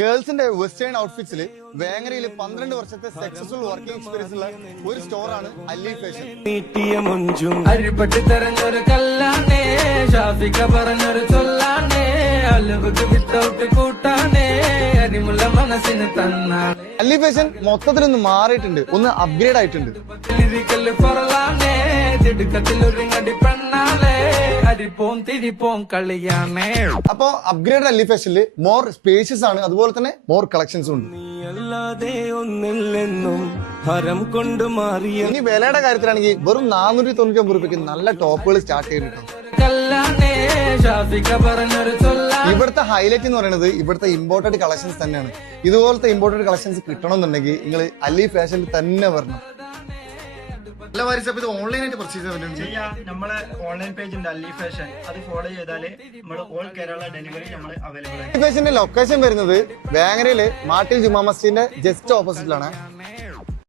ഗേൾസിന്റെ western ഔട്ട്ഫിറ്റ്സിൽ വേങ്ങരയിൽ 12 വർഷത്തെ successful working experience ഉള്ള ഒരു സ്റ്റോറാണ് അല്ലി ഫാഷൻ. നീട്ടിയ മഞ്ചും അരിപ്പട്ടി തെരഞ്ഞൊരു കല്ലാണേ, ഷാഫിക്ക പറഞ്ഞൊരു ചൊല്ലാണേ, അലവുക്ക് വിത്തൗട്ട് കൂട്ടാണേ, അരിമുള്ള മനസ്സിന് തന്നാണേ. അല്ലി ഫാഷൻ മൊത്തത്തിലൊന്ന് മാറിയിട്ടുണ്ട്, ഒന്ന് അപ്ഗ്രേഡ് ആയിട്ടുണ്ട്. പൊറലാണേ, തിടുക്കത്തിലൊരുങ്ങടി പെണ്ണാളേ, അരിപ്പോം തിരിപ്പോം കളിയാണേ. അപ്പോ അപ്ഗ്രേഡ് അല്ലി ഫാഷനിൽ മോർ സ്പേഷ്യസ് ആണ്, അതുപോലെ തന്നെ മോർ കളക്ഷൻസും ഉണ്ട്. നീയല്ലാതെ ഒന്നില്ലെന്നും ഹരം കൊണ്ട് മാറിയ ഇനി വിലയുടെ കാര്യത്തിലാണെങ്കിൽ വെറും 499 രൂപയ്ക്ക് നല്ല ടോപ്പുകൾ സ്റ്റാർട്ട് ചെയ്തിട്ടുണ്ട്. കല്ലാണേ, ഷാഫിക്ക പറഞ്ഞൊരു ചൊല്ലാണേ. ഇവിടുത്തെ ഹൈലൈറ്റ് എന്ന് പറയുന്നത് ഇവിടുത്തെ ഇമ്പോർട്ടഡ് കളക്ഷൻസ് തന്നെയാണ്. ഇതുപോലത്തെ ഇമ്പോർട്ടഡ് കളക്ഷൻസ് കിട്ടണമെന്നുണ്ടെങ്കിൽ നിങ്ങൾ അല്ലി ഫാഷനിൽ തന്നെ വരണം. നല്ല വാരിസ്. ഇത് ഓൺലൈനായിട്ട് പർച്ചേസ് ചെയ്യാം. നമ്മളെ ഓൺലൈൻ പേജ് ഉണ്ട് അല്ലി ഫാഷൻ, അത് ഫോളോ ചെയ്താല് നമ്മൾ ഓൾ കേരള ഡെലിവറി നമ്മൾ അവൈലബിൾ ആണ്. അല്ലി ഫാഷന്റെ ലൊക്കേഷൻ വരുന്നത് വേങ്ങരയില് മാട്ടിൽ ജുമാ മസ്ജിദിന്റെ ജസ്റ്റ് ഓപ്പോസിറ്റിലാണ്.